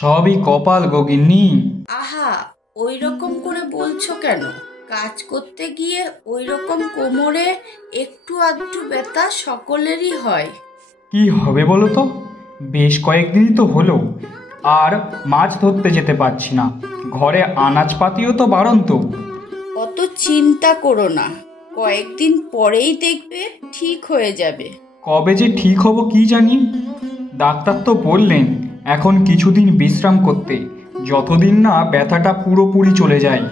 সবই কপাল গো গিন্নি। আহা, ওই রকম করে বলছো কেন? কাজ করতে গিয়ে ওই রকম কোমরে একটু আধটু ব্যথা সকলেরই হয়। কি হবে বলো তো, বেশ কয়েকদিনই তো হলো আর মাছ ধরতে যেতে পারছি না। ঘরে আনাজপাতিও তো বাড়ন্ত। অত চিন্তা করো না, কয়েকদিন পরেই দেখবে ঠিক হয়ে যাবে। কবে যে ঠিক হব কি জানি। ডাক্তার তো বললেন এখন কিছুদিন বিশ্রাম করতে, যতদিন না ব্যথাটা পুরোপুরি চলে যায়।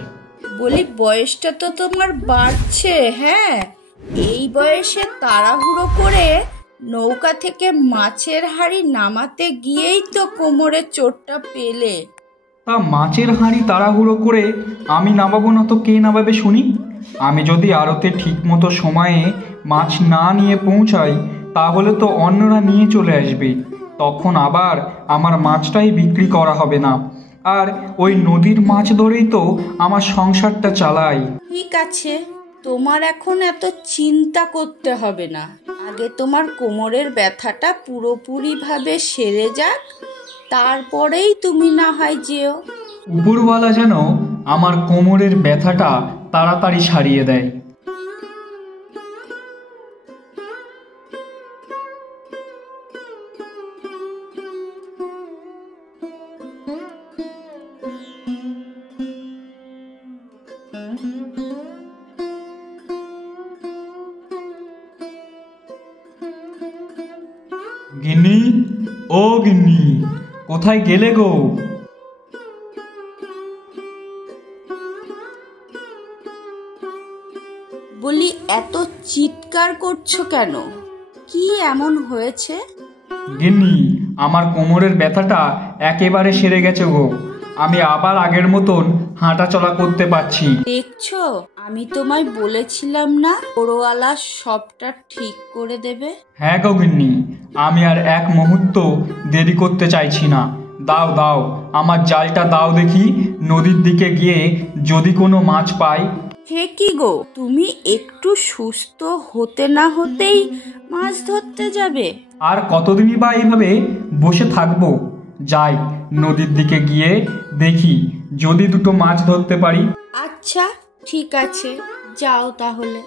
বলি বয়সটা তো তোমার বাড়ছে, হ্যাঁ? এই বয়সে তাড়াহুড়ো করে নৌকা থেকে মাছের হাঁড়ি নামাতে গিয়েই তো কোমরে চোটটা পেলে। তা মাছের হাঁড়ি তাড়াহুড়ো করে আমি নামাবো না তো কে নামাবে শুনি? আমি যদি আড়তে ঠিকমতো সময়ে মাছ না নিয়ে পৌঁছাই, তাহলে তো অন্যরা নিয়ে চলে আসবে। তখন আবার আমার মাছটাই বিক্রি করা হবে না। আর ওই নদীর মাছ ধরেই তো আমার সংসারটা চালাই। ঠিক আছে, তোমার এখন এত চিন্তা করতে হবে না। আগে তোমার কোমরের ব্যথাটা পুরোপুরিভাবে সেরে যাক, তারপরেই তুমি না হয় যেও। উপরওয়ালা যেন আমার কোমরের ব্যথাটা তাড়াতাড়ি সারিয়ে দেয়। গিন্নি, ও গিন্নি, কোথায় গেলে গো? বলি এত চিৎকার করছো কেন? কি এমন হয়েছে? গিন্নি, আমার কোমরের ব্যথাটা একেবারে সেরে গেছে গো। আমি আবার আগের মতন হাঁটা চলা করতে পারছি। দেখছো, আমি তোমায় বলেছিলাম না ওরওয়ালা সবটা ঠিক করে দেবে। হ্যাঁ গো গিন্নি, আমি আর এক মুহূর্ত দেরি করতে চাইছি না। দাও দাও, আমার জালটা দাও দেখি। নদীর দিকে গিয়ে যদি কোনো মাছ পাই। হে কি গো, তুমি একটু সুস্থ হতে না হতেই মাছ ধরতে যাবে? আর কতদিনই বা এইভাবে বসে থাকবো? যাই, নদীর দিকে গিয়ে দেখি যদি দুটো মাছ ধরতে পারি। আচ্ছা, ঠিক আছে, যাও তাহলে।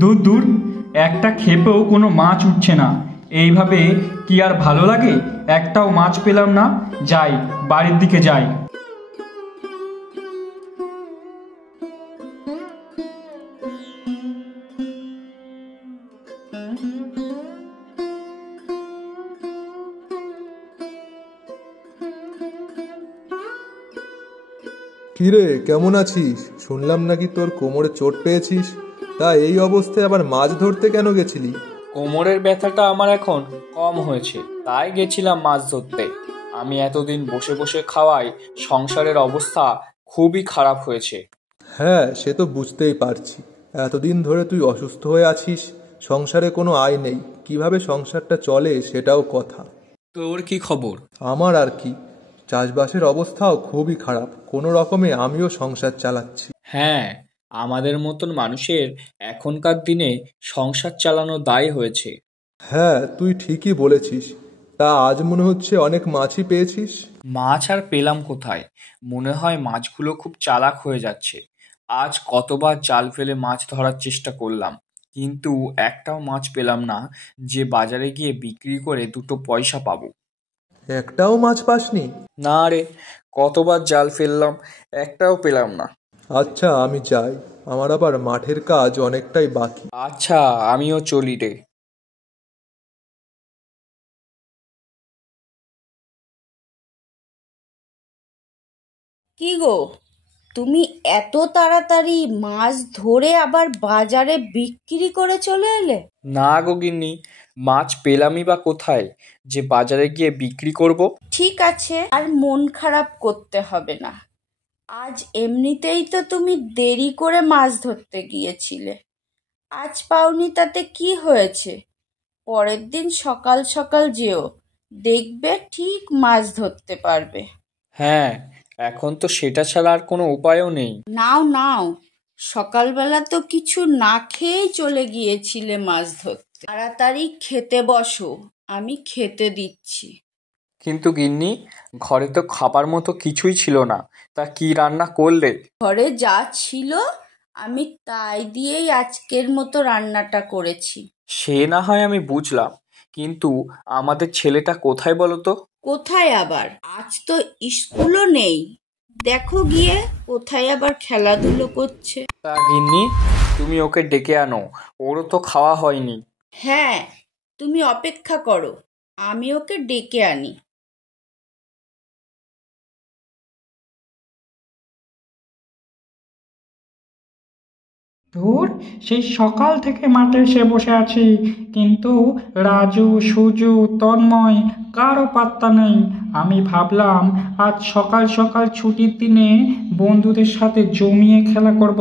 দূর দূর, একটা ক্ষেপেও কোনো মাছ উঠছে না। এইভাবে কি আর ভালো লাগে? একটাও মাছ পেলাম না। যাই, বাড়ির দিকে যাই। কিরে, কেমন আছিস? শুনলাম নাকি তোর কোমরে চোট পেয়েছিস। তা এই অবস্থায় আবার মাছ ধরতে কেন গেছিলি? কোমরের ব্যথাটা আমার এখন কম হয়েছে, তাই গেছিলাম মাছ ধরতে। আমি এতদিন বসে বসে খাওয়ায় সংসারের অবস্থা খুবই খারাপ হয়েছে। হ্যাঁ, সে তো বুঝতেই পারছি। এতদিন ধরে তুই অসুস্থ হয়ে আছিস, সংসারে কোনো আয় নেই, কিভাবে সংসারটা চলে সেটাও কথা। তোর কি খবর? আমার আর কি, চাষবাসের অবস্থাও খুবই খারাপ, কোনো রকমে আমিও সংসার চালাচ্ছি। হ্যাঁ, আমাদের মতন মানুষের এখনকার দিনে সংসার চালানো দায় হয়েছে। হ্যাঁ, তুই ঠিকই বলেছিস। তা আজ মনে হচ্ছে অনেক মাছই পেয়েছিস। মাছ আর পেলাম কোথায়? মনে হয় মাছগুলো খুব চালাক হয়ে যাচ্ছে। আজ কতবার জাল ফেলে মাছ ধরার চেষ্টা করলাম, কিন্তু একটাও মাছ পেলাম না যে বাজারে গিয়ে বিক্রি করে দুটো পয়সা পাবো। একটাও মাছ পাসনি? না রে, কতবার জাল ফেললাম, একটাও পেলাম না। আচ্ছা, আমি যাই, আমার আবার মাঠের কাজ অনেকটাই বাকি। আচ্ছা, আমিও চলি রে। কি গো, তুমি এত তাড়াতাড়ি মাছ ধরে আবার বাজারে বিক্রি করে চলে এলে? না গো গিন্নি, মাছ পেলামই বা কোথায় যে বাজারে গিয়ে বিক্রি করব। ঠিক আছে, আর মন খারাপ করতে হবে না। আজ এমনিতেই তো তুমি দেরি করে মাছ ধরতে গিয়েছিলে। আজ পাওনি তাতে কি হয়েছে? পরের দিন সকাল সকাল যেও, দেখবে ঠিক মাছ ধরতে পারবে। হ্যাঁ, এখন তো সেটা ছাড়া আর কোনো উপায়ও নেই। নাও নাও, সকালবেলা তো কিছু না খেয়েই চলে গিয়েছিলে মাছ ধরতে। তাড়াতাড়ি খেতে বসো, আমি খেতে দিচ্ছি। কিন্তু গিন্নি, ঘরে তো খাবার মতো কিছুই ছিল না, তা কি রান্না করলে? ঘরে যা ছিল আমি তাই দিয়েই আজকের মতো রান্নাটা করেছি। সে না হয় আমি বুঝলাম, কিন্তু আমাদের ছেলেটা কোথায় বলো তো? কোথায় আবার? আজ তো স্কুলও নেই। দেখো গিয়ে কোথায় আবার খেলাধুলো করছে। তা গিন্নি, তুমি ওকে ডেকে আনো, ওরও তো খাওয়া হয়নি। হ্যাঁ, তুমি অপেক্ষা করো, আমি ওকে ডেকে আনি। ধুর, সেই সকাল থেকে মাঠে এসে বসে আছি, কিন্তু রাজু, সুজু, তন্ময় কারো পাত্তা নেই। আমি ভাবলাম আজ সকাল সকাল ছুটির দিনে বন্ধুদের সাথে জমিয়ে খেলা করব,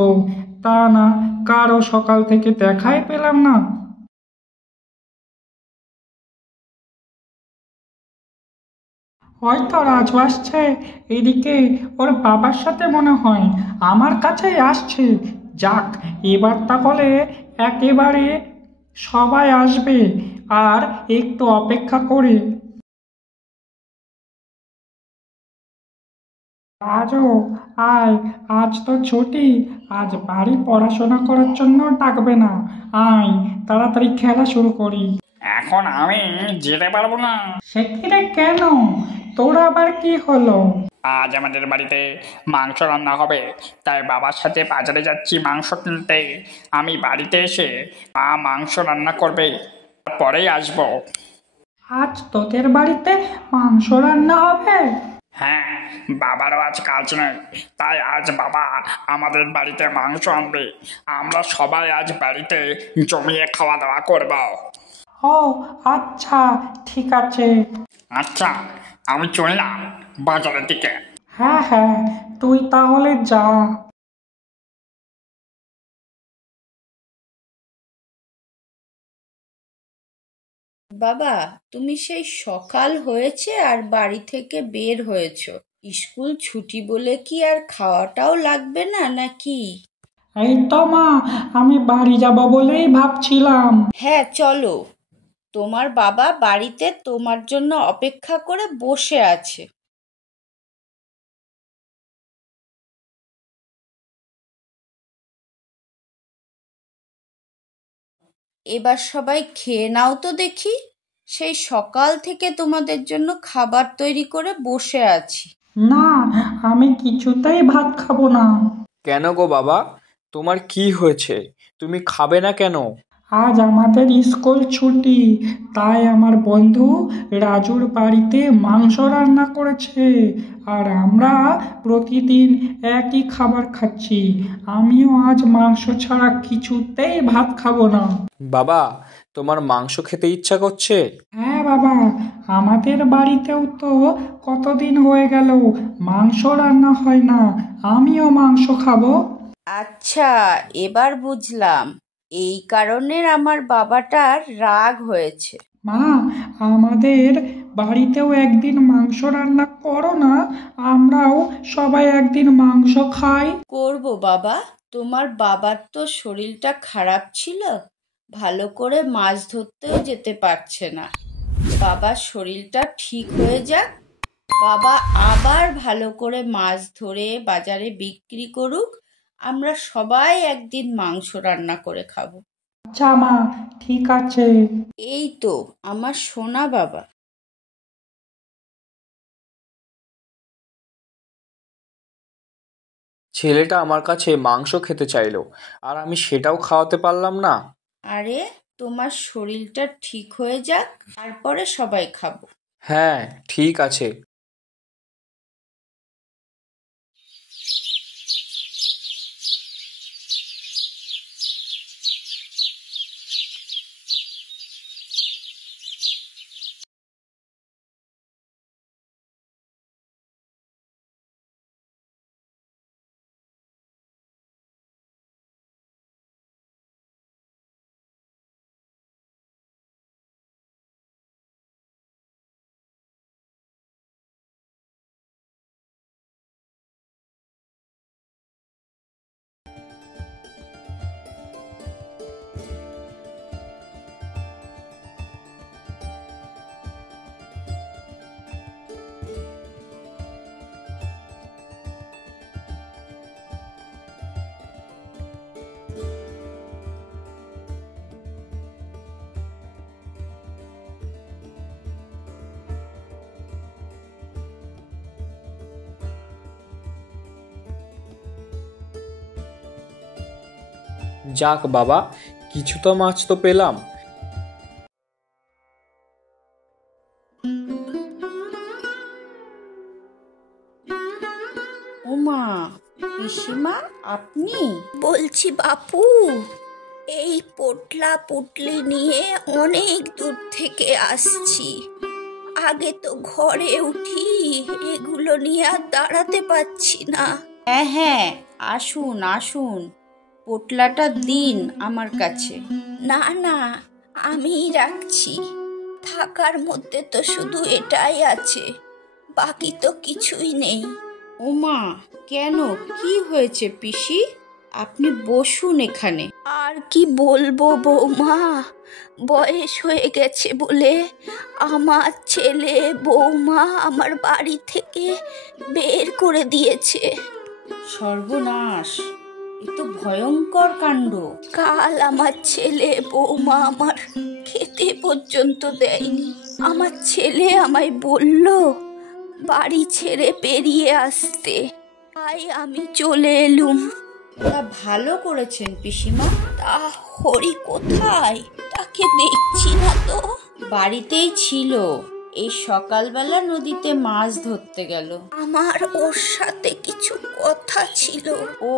তা না, কারো সকাল থেকে দেখাই পেলাম না। হয়তো রাজু আসছে, এদিকে ওর বাবার সাথে মনে হয় আমার কাছেই আসছে। যাক, এবার তাহলে একেবারে সবাই আসবে, আর একটু অপেক্ষা করে। রাজু, আয়, আজ তো ছুটি, আজ বাড়ি পড়াশোনা করার জন্য ডাকবে না। আয়, তাড়াতাড়ি খেলা শুরু করি। এখন আমি যেতে পারবো না। সে কি রে, কেন? তোর আবার কি হলো? আজ আমাদের বাড়িতে মাংস রান্না হবে, তাই বাবার সাথে বাজারে যাচ্ছি মাংস কিনতে। আমি বাড়িতে এসে মা মাংস রান্না করবে, পরেই আসবো। আজ তোদের বাড়িতে মাংস রান্না হবে? হ্যাঁ, বাবারও আজ কাজ নেই, তাই আজ বাবা আমাদের বাড়িতে মাংস আনবে। আমরা সবাই আজ বাড়িতে জমিয়ে খাওয়া দাওয়া করব। ও আচ্ছা, ঠিক আছে। আচ্ছা, আমি চললাম বাজারের দিকে। হ্যাঁ হ্যাঁ, তুই তাহলে যা। বাবা, তুমি সেই সকাল হয়েছে আর বাড়ি থেকে বের হয়েছো। স্কুল ছুটি বলে কি আর খাওয়াটাও লাগবে না নাকি? এই তো মা, আমি বাড়ি যাব বলেই ভাবছিলাম। হ্যাঁ, চলো। তোমার বাবা বাড়িতে তোমার জন্য অপেক্ষা করে বসে আছে। এবার সবাই খেয়ে নাও তো দেখি। সেই সকাল থেকে তোমাদের জন্য খাবার তৈরি করে বসে আছি। না, আমি কিছুতেই ভাত খাবো না। কেন গো বাবা, তোমার কি হয়েছে? তুমি খাবে না কেন? আজ আমাদের স্কুল ছুটি, তাই আমার বন্ধু রাজুর বাড়িতে মাংস রান্না করেছে, আর আমরা প্রতিদিন একই খাবার খাচ্ছি। আমিও আজ মাংস ছাড়া কিছুতেই ভাত খাবো না। বাবা, তোমার মাংস খেতে ইচ্ছা করছে? হ্যাঁ বাবা, আমাদের বাড়িতেও তো কতদিন হয়ে গেল মাংস রান্না হয় না। আমিও মাংস খাবো। আচ্ছা, এবার বুঝলাম এই কারণে আমার বাবাটার রাগ হয়েছে। মা, আমাদের বাড়িতেও একদিন মাংস রান্না করো না, আমরাও সবাই একদিন মাংস খাই। করব বাবা, তোমার বাবার তো শরীরটা খারাপ ছিল, ভালো করে মাছ ধরতেও যেতে পারছে না। বাবার শরীরটা ঠিক হয়ে যাক, বাবা আবার ভালো করে মাছ ধরে বাজারে বিক্রি করুক, আমরা সবাই একদিন মাংস রান্না করে খাবো। আচ্ছা মা, ঠিক আছে। এই তো আমার সোনা বাবা। ছেলেটা আমার কাছে মাংস খেতে চাইলো, আর আমি সেটাও খাওয়াতে পারলাম না। আরে, তোমার শরীরটা ঠিক হয়ে যাক, তারপরে সবাই খাবো। হ্যাঁ, ঠিক আছে। যাক বাবা, কিছু তো মাছ তো পেলাম। ওমা, পিসিমা আপনি? বলছি বাপু, এই পোটলা পুটলি নিয়ে অনেক দূর থেকে আসছি। আগে তো ঘরে উঠি, এগুলো নিয়ে আর দাঁড়াতে পারছি না। হ্যাঁ হ্যাঁ, আসুন আসুন, পোটলাটা দিন আমার কাছে। না না, আমিই রাখছি। থাকার মধ্যে তো শুধু এটাই আছে, বাকি তো কিছুই নেই। ওমা, কেন, কি হয়েছে পিসি? আপনি বসুন এখানে। আর কি বলবো বৌমা, বয়স হয়ে গেছে বলে আমার ছেলে বৌমা আমার বাড়ি থেকে বের করে দিয়েছে। সর্বনাশ, এ তো ভয়ঙ্কর কাণ্ড। কাল আমার ছেলে বৌমা আমার খেতে পর্যন্ত দেয়নি। আমার ছেলে আমায় বলল বাড়ি ছেড়ে বেরিয়ে আসতে, তাই আমি চলে এলুম। তা ভালো করেছেন পিসিমা। তা হরি কোথায়? তাকে দেখছি না তো। বাড়িতেই ছিল, এই সকালবেলা নদীতে মাছ ধরতে গেল। আমার ওর সাথে কিছু কথা ছিল। ও,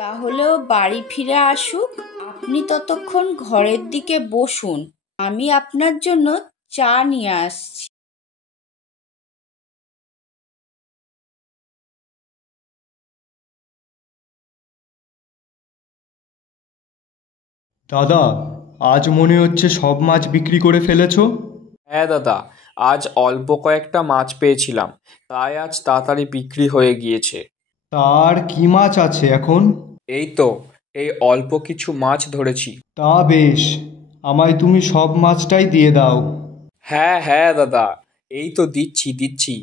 তাহলে ও বাড়ি ফিরে আসুক, আপনি ততক্ষণ ঘরের দিকে বসুন, আমি আপনার জন্য চা নিয়ে আসছি। দাদা, আজ মনে হচ্ছে সব মাছ বিক্রি করে ফেলেছো। হ্যাঁ দাদা, আজ অল্প কয়েকটা মাছ পেয়েছিলাম, তাই আজ তাড়াতাড়ি বিক্রি হয়ে গিয়েছে। তার কি মাছ আছে এখন? এই তো, এই অল্প কিছু মাছ ধরেছি। তা বেশ, আমায় তুমি সব মাছটাই দিয়ে দাও। হ্যাঁ হ্যাঁ দাদা, এই তো দিচ্ছি দিচ্ছি।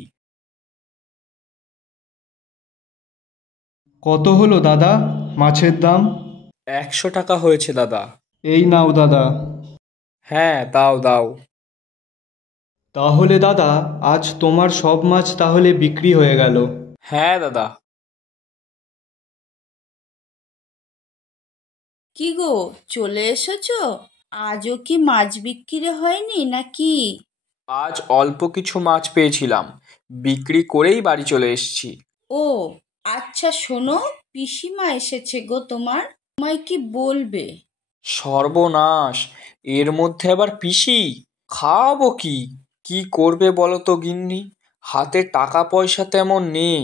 কত হলো দাদা মাছের দাম? 100 টাকা হয়েছে দাদা। এই নাও দাদা। হ্যাঁ, দাও দাও। তাহলে দাদা, আজ তোমার সব মাছ তাহলে বিক্রি হয়ে গেল। হ্যাঁ দাদা। কি গো, চলে এসেছো? আজও কি মাছ বিক্রি হয়নি নাকি? আজ অল্প কিছু মাছ পেয়েছিলাম, বিক্রি করেই বাড়ি চলে এসেছি। ও আচ্ছা, শোনো, পিসিমা এসেছে গো তোমার, তোমায় কি বলবে। সর্বনাশ, এর মধ্যে আবার পিসি! খাওয়াবো কি? কি করবে বলো তো গিন্নি, হাতে টাকা পয়সা তেমন নেই।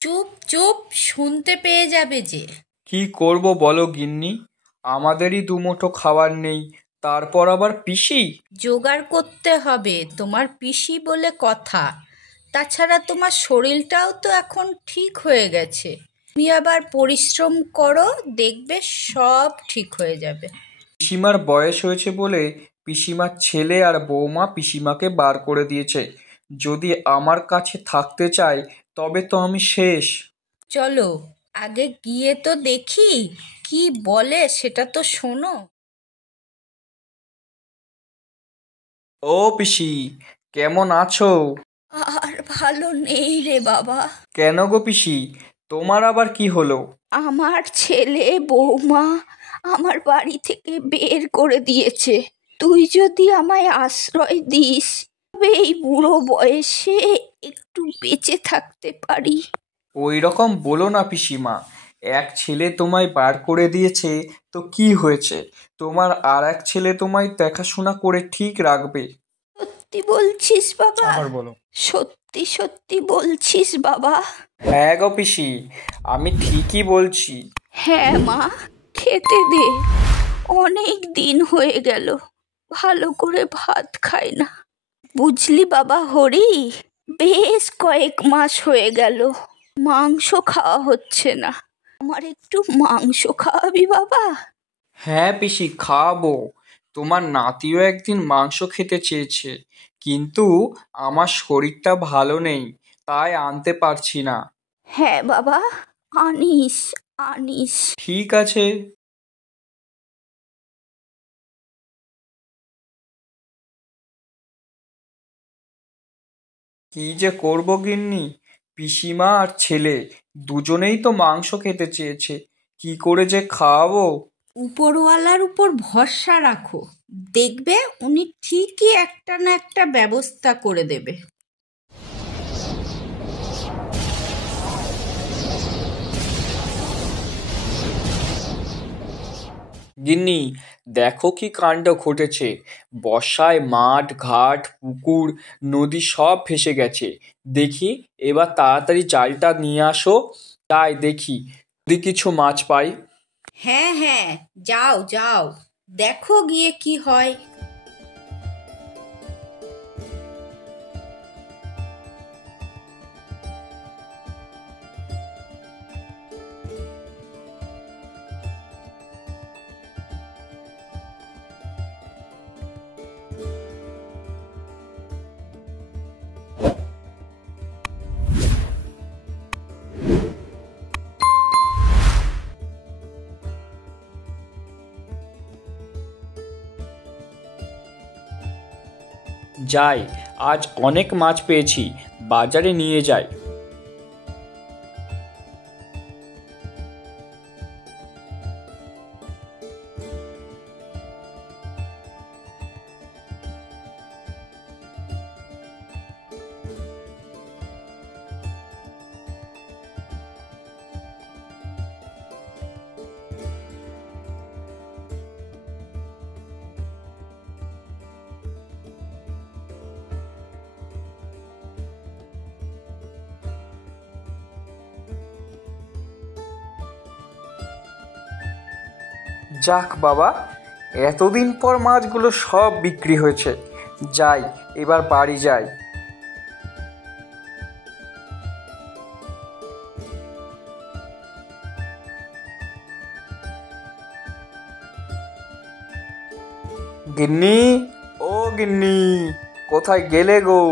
চুপ চুপ, শুনতে পেয়ে যাবে যে। কি করব বলো গিন্নি, আমাদেরই দুমুঠো খাবার নেই, তারপর আবার পিসি! জোগাড় করতে হবে, তোমার পিসি বলে কথা। তাছাড়া তোমার শরীরটাও তো এখন ঠিক হয়ে গেছে, তুমি আবার পরিশ্রম করো, দেখবে সব ঠিক হয়ে যাবে। পিসিমার বয়স হয়েছে বলে পিসিমার ছেলে আর বৌমা পিসিমাকে বার করে দিয়েছে। যদি আমার কাছে থাকতে চায় তবে তো আমি শেষ। চলো আগে গিয়ে তো দেখি কি বলে, সেটা তো শোনো। ও পিসি, কেমন আছো? আর ভালো নেই রে বাবা। কেন গো পিসি, তোমার আবার কি হলো? আমার ছেলে বৌমা আমার বাড়ি থেকে বের করে দিয়েছে। তুই যদি আমায় আশ্রয় দিস, তবে এই বুড়ো বয়সে একটু বেঁচে থাকতে পারি। ওই রকম বলো না পিসিমা, এক ছেলে তোমায় বার করে দিয়েছে তো কি হয়েছে, তোমার আর এক ছেলে তোমায় দেখাশোনা করে ঠিক রাখবে। সত্যি বলছিস বাবা? আবার বলো। সত্যি সত্যি বলছিস বাবা? হ্যাঁ গো পিসি, আমি ঠিকই বলছি। হ্যাঁ মা, খেতে দে, অনেক দিন হয়ে গেল ভালো করে ভাত খাই না। বুঝলি বাবা হরি, বেশ কয়েক মাস হয়ে গেল মাংস খাওয়া হচ্ছে না। আমার একটু মাংস খাওয়াবি বাবা? হ্যাঁ পিসি, খাওয়াবো। তোমার নাতিও একদিন মাংস খেতে চেয়েছে, কিন্তু আমার শরীরটা ভালো নেই, তাই আনতে পারছি না। হ্যাঁ বাবা, আনিস আনিস। ঠিক আছে। কি যে করব গিন্নি, পিসিমা আর ছেলে দুজনেই তো মাংস খেতে চেয়েছে, কি করে যে খাওয়াবো। উপরওয়ালার উপর ভরসা রাখো, দেখবে উনি ঠিকই একটা না একটা ব্যবস্থা করে দেবে। গিন্নি, দেখো কি কাণ্ড ঘটেছে। বর্ষায় মাঠ ঘাট পুকুর নদী সব ভেসে গেছে। দেখি এবার তাড়াতাড়ি জালটা নিয়ে আসো, তাই দেখি যদি কিছু মাছ পাই। হ্যাঁ হ্যাঁ, যাও যাও, দেখো গিয়ে কি হয়। যাই, আজ অনেক মাছ পেয়েছি, বাজারে নিয়ে যাই। যাক বাবা, এতদিন পর মাছগুলো সব বিক্রি হয়েছে। যাই, এবার বাড়ি যাই। গিন্নি, ও গিন্নি, কোথায় গেলে গো?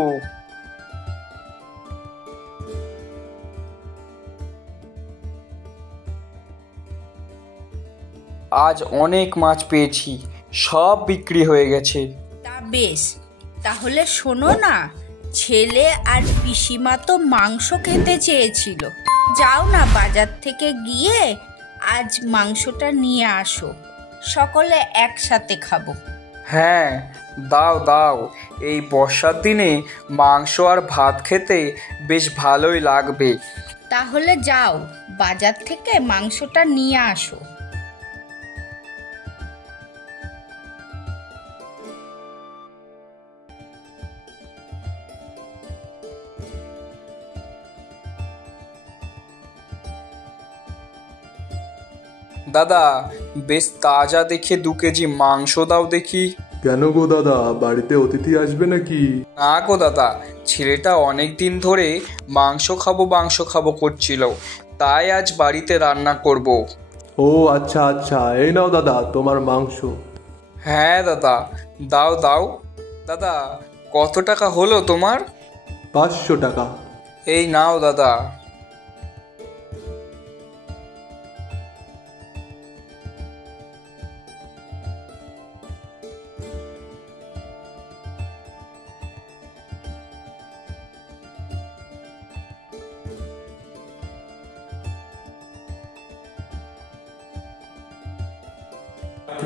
আজ অনেক মাছ পেয়েছি, সব বিক্রি হয়ে গেছে। তা বেশ, তাহলে শোনো না, ছেলে আর পিসিমা তো মাংস খেতে চেয়েছিল। যাও না বাজার থেকে গিয়ে আজ মাংসটা নিয়ে আসো, সকলে একসাথে খাবো। হ্যাঁ, দাও দাও, এই বর্ষার দিনে মাংস আর ভাত খেতে বেশ ভালোই লাগবে। তাহলে যাও, বাজার থেকে মাংসটা নিয়ে আসো। দাদা, বেশ তাজা দেখে 2 কেজি মাংস দাও দেখি। কেন গো দাদা, বাড়িতে অতিথি আসবে নাকি? না গো দাদা, ছেলেটা অনেক দিন ধরে মাংস খাবো করছিল, তাই আজ বাড়িতে রান্না করব। ও আচ্ছা আচ্ছা, এই নাও দাদা তোমার মাংস। হ্যাঁ দাদা, দাও দাও। দাদা, কত টাকা হলো তোমার? 500 টাকা। এই নাও দাদা।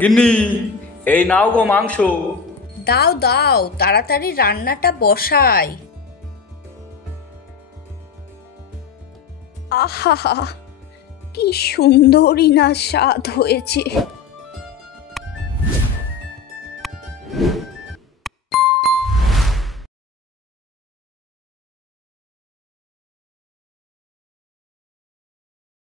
গিন্নি, এই নাও গো মাংস। দাও দাও, তাড়াতাড়ি রান্নাটা বসাই। আহা, কি সুন্দরই না স্বাদ হয়েছে।